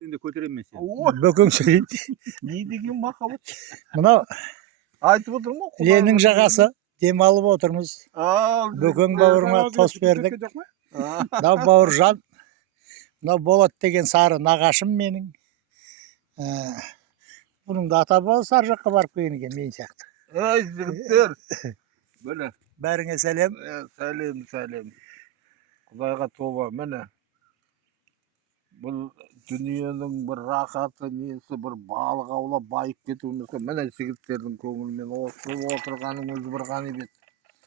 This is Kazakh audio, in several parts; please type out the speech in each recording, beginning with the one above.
Şimdi көтеремін мен сені. Бөкең сөйлейді. Не деген махаббат. Мынау Айтып отырмын ғой. Ленің жағасы. Демалып отырмыз. Бөкең бауырыма тос бердік. Мынау Бауыржан. Мынау Болат деген сары нағашым менің. Бұның да ата бабасы ар жаққа барып келген екен мен сияқты. Ей жігіттер. Міне. Бәріңе сәлем. Сәлем. Құдайға тоба, міне. Бұл дүниенің бір рақаты несі, бір балық аулап байып кетуіміз. Міне жігіттердің көңілімен отырғаның өзі бір ғанибет.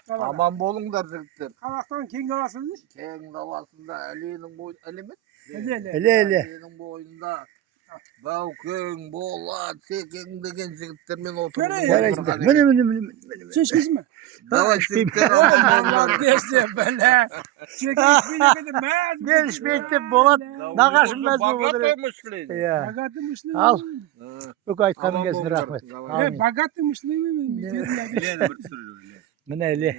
Аман болыңдар жігіттер. Қазақстан кең даласында. Кең даласында әленің бойында, әлемет? Әле. Әленің бойында Бәукең, Болат, Секең деген жігіттермен отырғаның. Міне. Шешміз ме? Давай жігіттер аман болыңдар. Десе бәлі. Ben ішпейді Болат нағашым мәз болып отыр. Богатый мышлы. Ал. Бүк айтқаның келсін рахмет. Богатый мышлы. Міне Іле.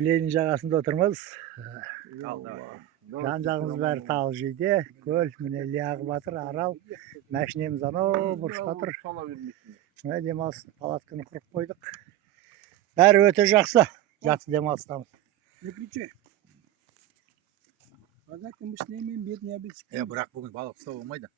Іленің жағасында отырмыз. Жан жағымыз бәрі тал жейде. Көл, міне Іле ағып батыр, арал. Мәшінеміз анау бұрышқа тұр. Міне демалыс палатканы құрып қойдық. Бәрі өте жақсы. Жақсы демалыстамыз. Не кричи. Богатый мышлы мен бедный обидчик. Бірақ бүгін балық ұстау болмайды.